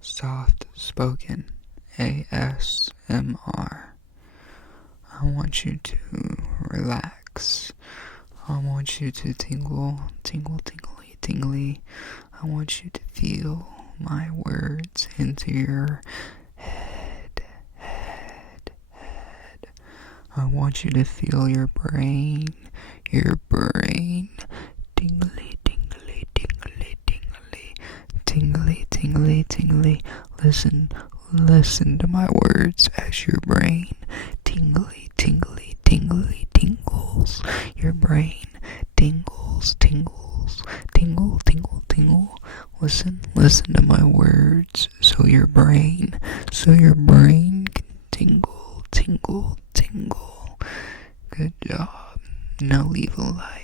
soft spoken ASMR. I want you to relax. I want you to tingle, tingly. I want you to feel my words into your head. I want you to feel your brain tingly, tingly. Listen to my words as your brain tingles. Your brain tingles. Tingle. Listen to my words so your brain can tingle. Good job. Now leave a like.